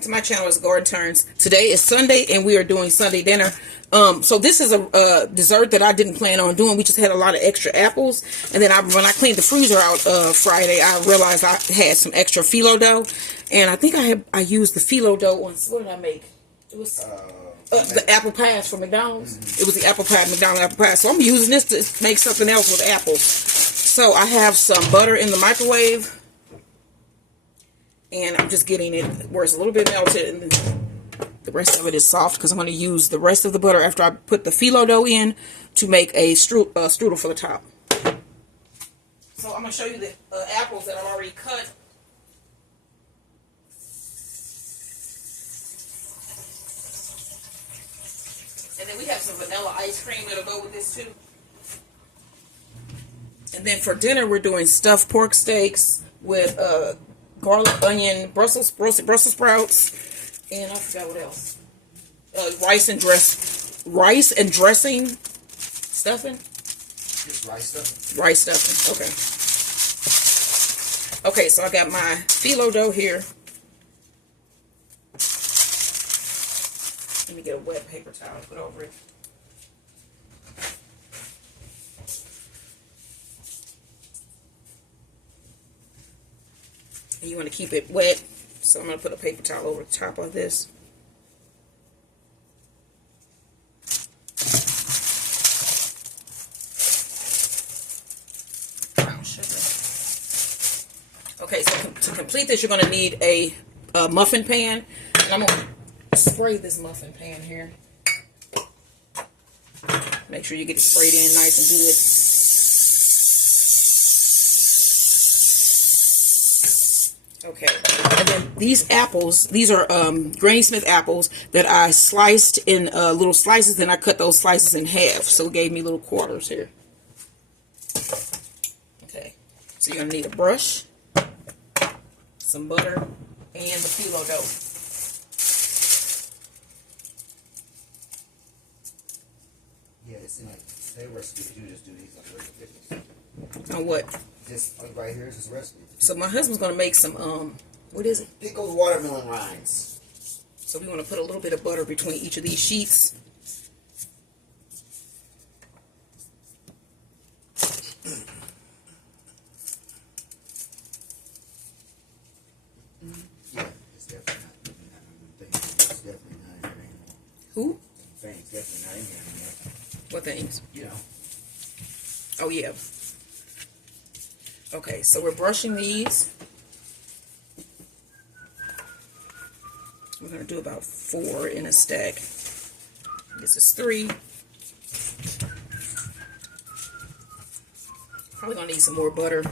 To my channel is Garden Turns. Today is Sunday and we are doing Sunday dinner. So this is a dessert that I didn't plan on doing. We just had a lot of extra apples, and then when I cleaned the freezer out Friday, I realized I had some extra phyllo dough, and I think I used the phyllo dough on, what did I make? It was the apple pies from McDonald's. It was the apple pie, McDonald's apple pie. So I'm using this to make something else with apples. So I have some butter in the microwave. And I'm just getting it where it's a little bit melted, and then the rest of it is soft because I'm going to use the rest of the butter after I put the phyllo dough in to make a strudel for the top. So I'm going to show you the apples that I've already cut. And then we have some vanilla ice cream that'll go with this too. And then for dinner we're doing stuffed pork steaks with garlic, onion, Brussels sprouts, and I forgot what else. Rice and dressing stuffing. Just rice stuffing. Rice stuffing. Okay. Okay, so I got my phyllo dough here. Let me get a wet paper towel to put over it. And you want to keep it wet, so I'm going to put a paper towel over the top of this. Brown sugar. Okay, so to complete this, you're going to need a muffin pan. And I'm going to spray this muffin pan here. Make sure you get it sprayed in nice and good. Okay, and then these apples, these are Granny Smith apples that I sliced in little slices, then I cut those slices in half, so it gave me little quarters here. Okay, so you're going to need a brush, some butter, and the phyllo dough. Yeah, it seems like their recipes, you just do these on regular pickles. On what? This, like right here is this recipe. So my husband's going to make some, what is it? Pickled watermelon rinds. So we want to put a little bit of butter between each of these sheets. Yeah, it's definitely not it's definitely not in here anymore. Who? Things definitely not in here anymore. What things? You know. Oh, yeah. Okay, so we're brushing these. We're going to do about 4 in a stack. This is 3. Probably going to need some more butter.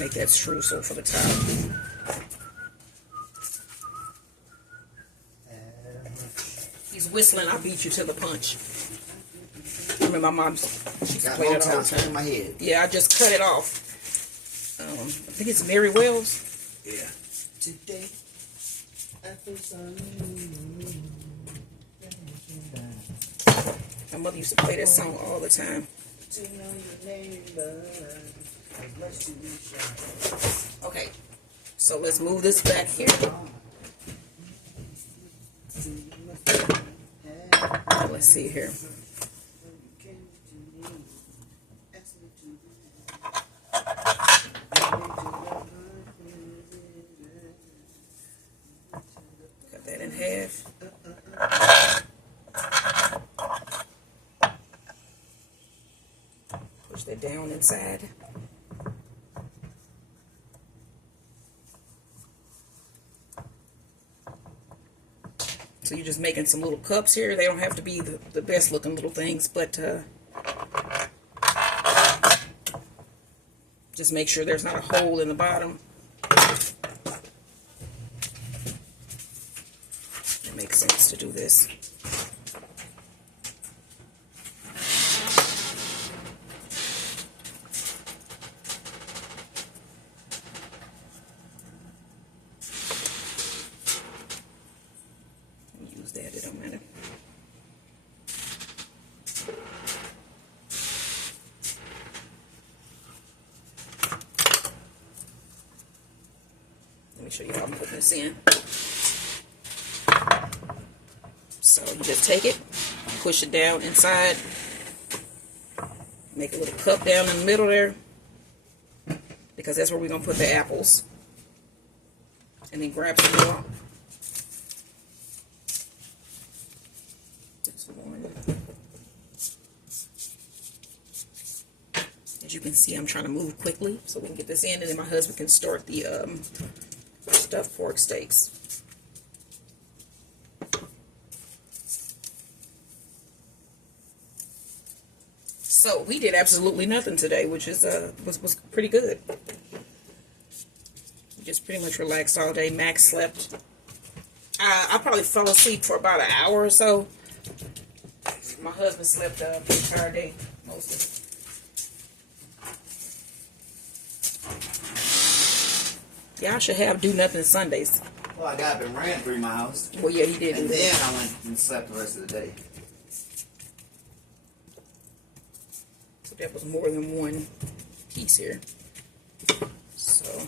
Make that streusel for the top. He's whistling, I beat you to the punch. I mean, my mom, she played it all the time. In my head. Yeah, I just cut it off. I think it's Mary Wells. Yeah. Today, I feel so. My mother used to play that song all the time. Okay, so let's move this back here. Let's see here. Cut that in half. Push that down inside. So you're just making some little cups here. They don't have to be the best looking little things, but just make sure there's not a hole in the bottom. It makes sense to do this. Use that, it don't matter. Let me show you how I'm putting this in. So you just take it, push it down inside, make a little cup down in the middle there, because that's where we're going to put the apples. And then grab some more. This one. As you can see, I'm trying to move quickly so we can get this in, and then my husband can start the stuffed pork steaks. So we did absolutely nothing today, which is was pretty good. We just pretty much relaxed all day. Max slept. I probably fell asleep for about an hour or so. My husband slept the entire day, most of it. Yeah, I should have do nothing Sundays. Well, I got up and ran 3 miles. Well, yeah, he did. And then I went and slept the rest of the day. So that was more than one piece here. So.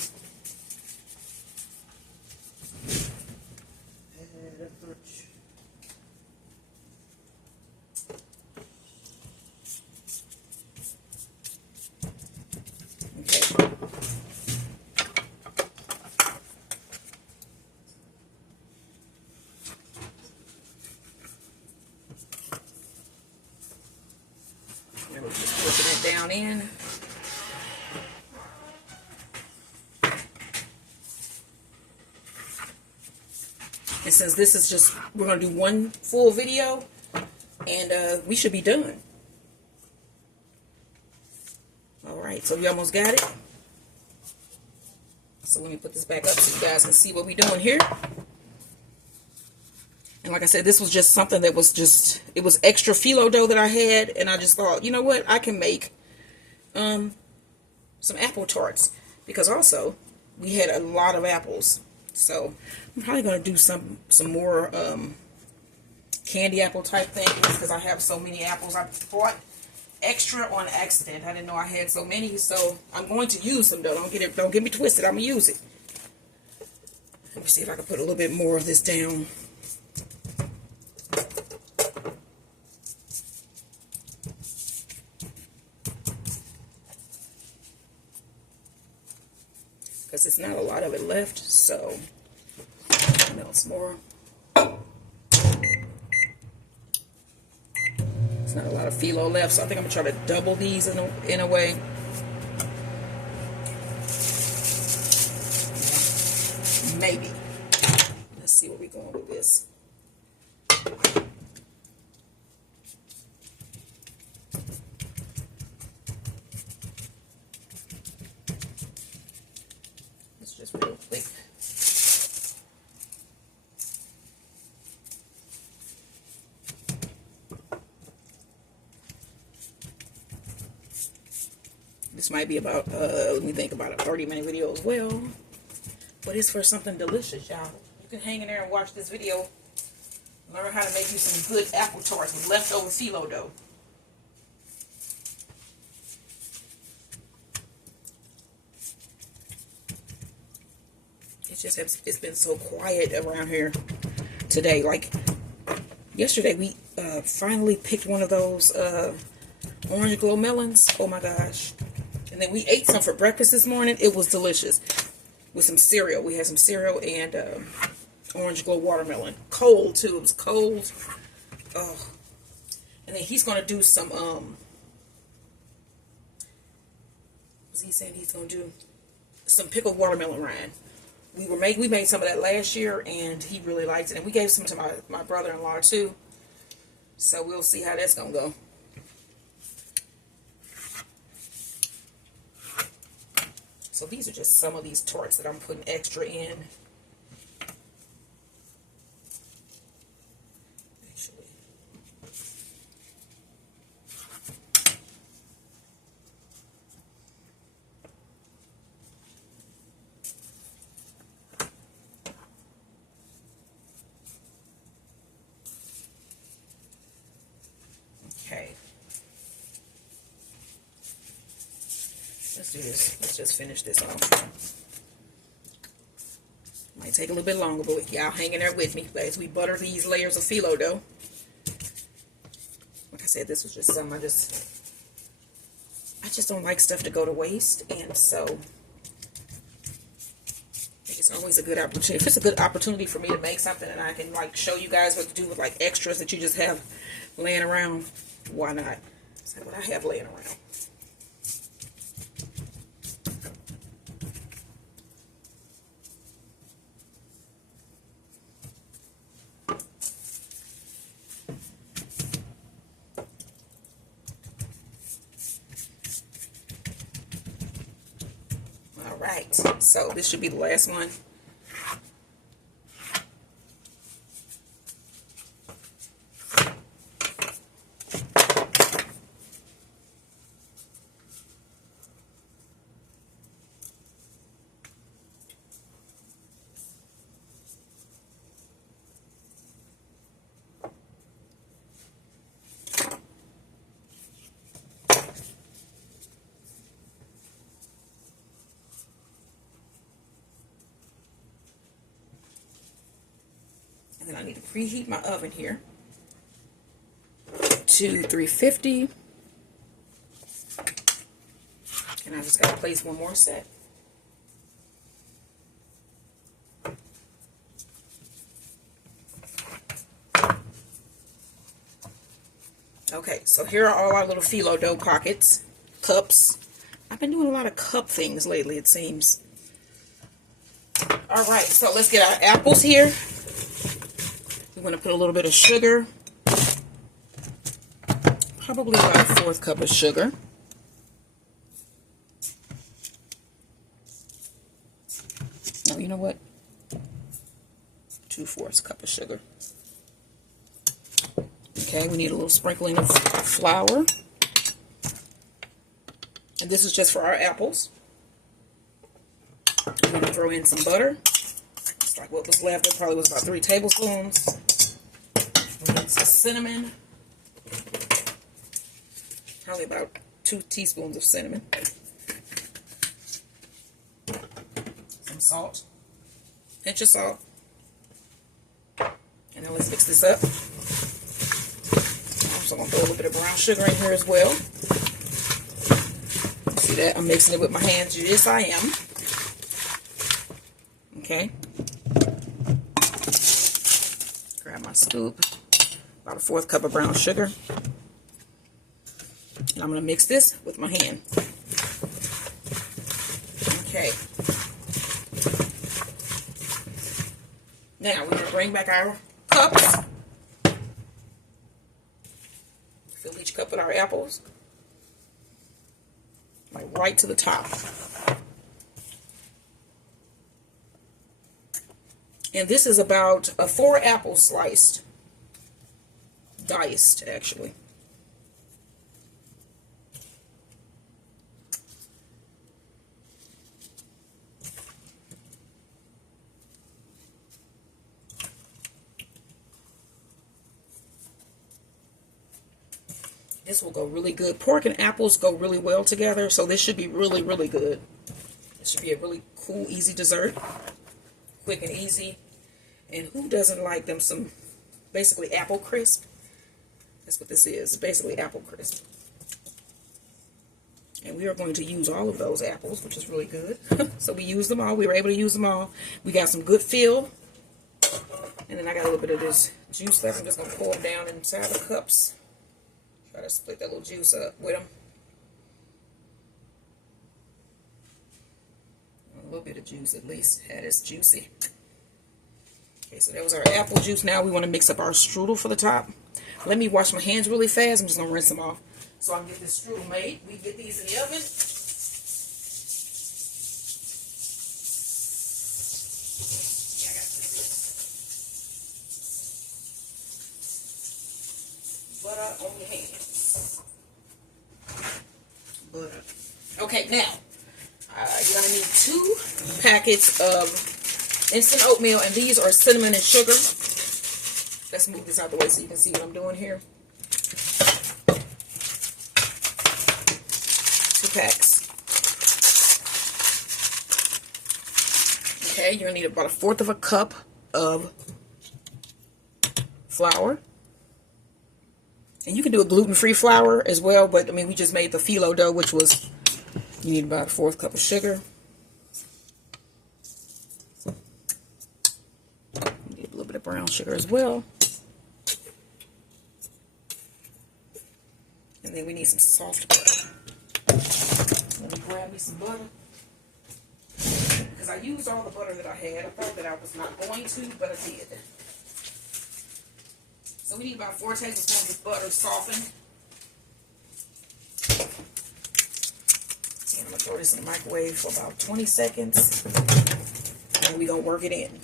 We're just pushing it down in. And since this is just, we're going to do one full video, and we should be done. Alright, so we almost got it. So let me put this back up so you guys can see what we're doing here. And like I said, this was just something that was just, it was extra phyllo dough that I had. And I just thought, you know what, I can make some apple tarts. Because also, we had a lot of apples. So, I'm probably going to do some more candy apple type things. Because I have so many apples. I bought extra on accident. I didn't know I had so many. So, I'm going to use them though. Don't get me twisted. I'm going to use it. Let me see if I can put a little bit more of this down. Because it's not a lot of it left, so melt some more. It's not a lot of phyllo left, so I think I'm going to try to double these in a way. Maybe. Let's see where we're going with this. Just real quick. This might be about, let me think, about a 30-minute video as well. But it's for something delicious, y'all. You can hang in there and watch this video. Learn how to make you some good apple tarts with leftover phyllo dough. It's been so quiet around here today. Like yesterday, we finally picked one of those orange glow melons. Oh my gosh! And then we ate some for breakfast this morning. It was delicious with some cereal. We had some cereal and orange glow watermelon. Cold too. It was cold. Oh. And then he's gonna do some. Was he saying he's gonna do some pickled watermelon rind? We made some of that last year, and he really liked it. And we gave some to my brother-in-law, too. So we'll see how that's going to go. So these are just some of these tarts that I'm putting extra in. Okay. Let's do this. Let's just finish this off. Might take a little bit longer, but y'all hang in there with me as we butter these layers of phyllo dough. Like I said, this was just something I just don't like stuff to go to waste, and so it's always a good opportunity. If it's a good opportunity for me to make something and I can like show you guys what to do with like extras that you just have laying around, why not? That's what I have laying around. All right, so this should be the last one. And then I need to preheat my oven here to 350. And I just got to place one more set. Okay, so here are all our little phyllo dough pockets, cups. I've been doing a lot of cup things lately, it seems. All right, so let's get our apples here. We're going to put a little bit of sugar, probably about a 1/4 cup of sugar. No, you know what? 2/4 cup of sugar. Okay, we need a little sprinkling of flour. And this is just for our apples. I'm going to throw in some butter. It's like what was left. It probably was about 3 tablespoons. And some cinnamon. Probably about 2 teaspoons of cinnamon. Some salt. Pinch of salt. And now let's mix this up. I'm also going to throw a little bit of brown sugar in here as well. See that? I'm mixing it with my hands. Yes, I am. Okay. Grab my scoop. About a 1/4 cup of brown sugar. And I'm going to mix this with my hand. Okay. Now we're going to bring back our cups. Fill each cup with our apples. Like right to the top. And this is about 4 apples sliced. Diced, actually. This will go really good. Pork and apples go really well together, so this should be really, really good. This should be a really cool, easy dessert. Quick and easy. And who doesn't like them some, basically apple crisp? That's what this is, basically apple crisp. And we are going to use all of those apples, which is really good. So we used them all. We were able to use them all. We got some good fill. And then I got a little bit of this juice left. I'm just going to pour them down inside the cups. Try to split that little juice up with them. A little bit of juice at least. That is juicy. Okay, so that was our apple juice. Now we want to mix up our strudel for the top. Let me wash my hands really fast. I'm just going to rinse them off so I can get this strudel made. We get these in the oven. Yeah, I got this. Butter on your hands. Butter. Okay, now you're going to need 2 packets of instant oatmeal, and these are cinnamon and sugar. Let's move this out the way so you can see what I'm doing here. 2 packs. Okay, Okay, you're going to need about 1/4 cup of flour. And you can do a gluten-free flour as well, but I mean, we just made the phyllo dough, which was, you need about 1/4 cup of sugar. You need a little bit of brown sugar as well. And then we need some soft butter. Let me grab me some butter. Because I used all the butter that I had. I thought that I was not going to, but I did. So we need about 4 tablespoons of butter softened. And I'm going to throw this in the microwave for about 20 seconds. And we're going to work it in.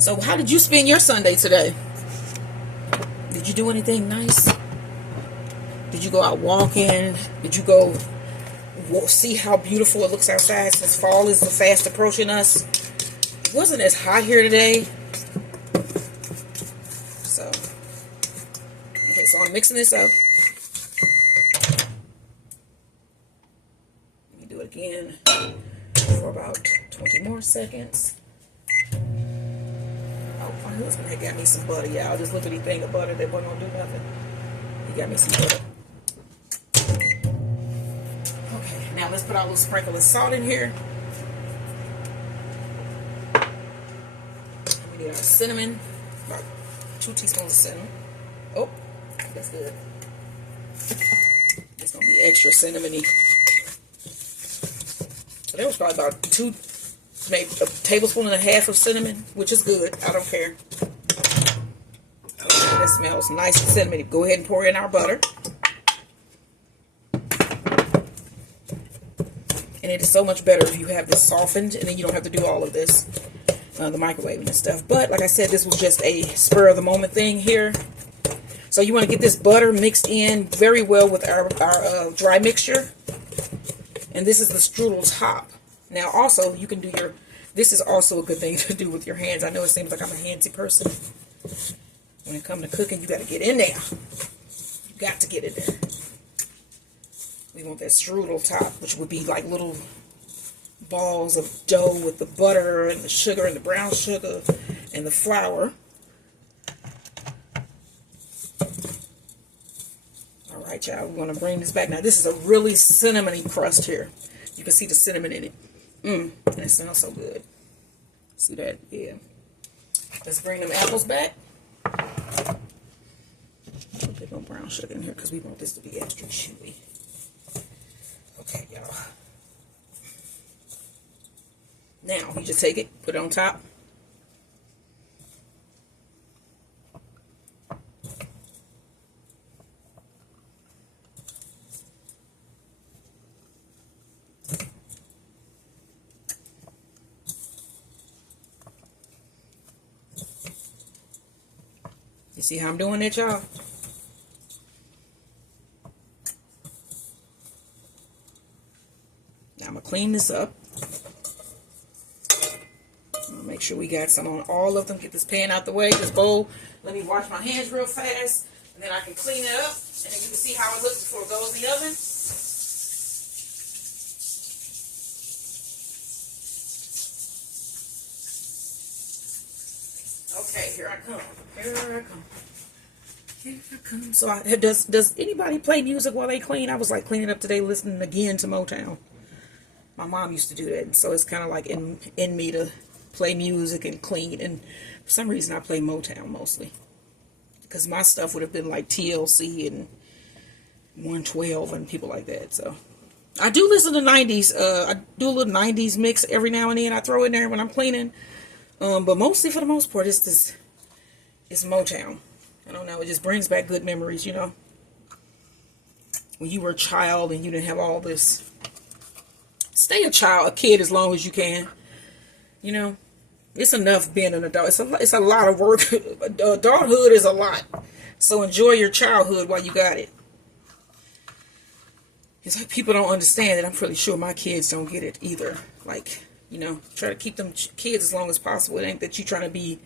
So how did you spend your Sunday today? Did you do anything nice? Did you go out walking? Did you go see how beautiful it looks outside since fall is fast approaching us? It wasn't as hot here today. So, okay, so I'm mixing this up. Let me do it again for about 20 more seconds. Oh, my husband had got me some butter, y'all. Just look at this thing of butter that wasn't gonna do nothing. He got me some butter. Okay, now let's put our little sprinkle of salt in here. We need our cinnamon, about 2 teaspoons of cinnamon. Oh, that's good. It's gonna be extra cinnamony. So that was probably about maybe a tablespoon and a half of cinnamon, which is good. I don't care. Okay, that smells nice and cinnamony. Go ahead and pour in our butter. And it is so much better if you have this softened, and then you don't have to do all of this, the microwaving and stuff. But like I said, this was just a spur of the moment thing here. So you want to get this butter mixed in very well with our dry mixture. And this is the strudel top. Now also, you can do this is also a good thing to do with your hands. I know it seems like I'm a handsy person. When it comes to cooking, you got to get in there. You got to get in there. We want that strudel top, which would be like little balls of dough with the butter and the sugar and the brown sugar and the flour. All right, y'all, we're going to bring this back. Now, this is a really cinnamony crust here. You can see the cinnamon in it. And it smells so good. See that? Yeah. Let's bring them apples back. Put a bit more brown sugar in here because we want this to be extra chewy. Okay, y'all. Now, you just take it, put it on top. You see how I'm doing that, y'all? Now I'm going to clean this up. I'm going to make sure we got some on all of them. Get this pan out the way, this bowl. Let me wash my hands real fast, and then I can clean it up, and then you can see how it looks before it goes in the oven. Okay, here I come. Here I come. Here I come. So, does anybody play music while they clean? I was like cleaning up today, listening again to Motown. My mom used to do that, so it's kind of like in me to play music and clean. And for some reason, I play Motown mostly, because my stuff would have been like TLC and 112 and people like that. So I do listen to 90s. I do a little 90s mix every now and then. I throw in there when I'm cleaning. But mostly, for the most part, it's Motown. I don't know. It just brings back good memories, you know. When you were a child and you didn't have all this. Stay a kid as long as you can. You know, it's enough being an adult. It's a lot of work. Adulthood is a lot. So enjoy your childhood while you got it. It's like people don't understand it. I'm pretty sure my kids don't get it either. Like, you know, try to keep them kids as long as possible. It ain't that you trying to be,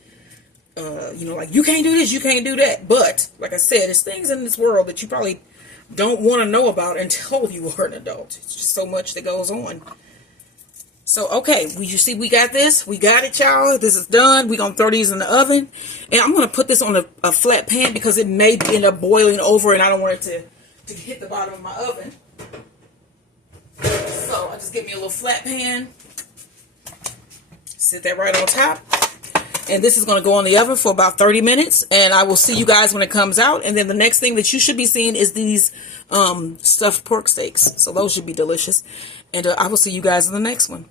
you know, like, you can't do this, you can't do that. But, like I said, there's things in this world that you probably don't want to know about until you are an adult. It's just so much that goes on. So, okay, you see we got this. We got it, y'all. This is done. We're going to throw these in the oven. And I'm going to put this on a flat pan because it may end up boiling over and I don't want it to hit the bottom of my oven. So, I just get me a little flat pan. Sit that right on top. And this is going to go in the oven for about 30 minutes. And I will see you guys when it comes out. And then the next thing that you should be seeing is these stuffed pork steaks. So those should be delicious. And I will see you guys in the next one.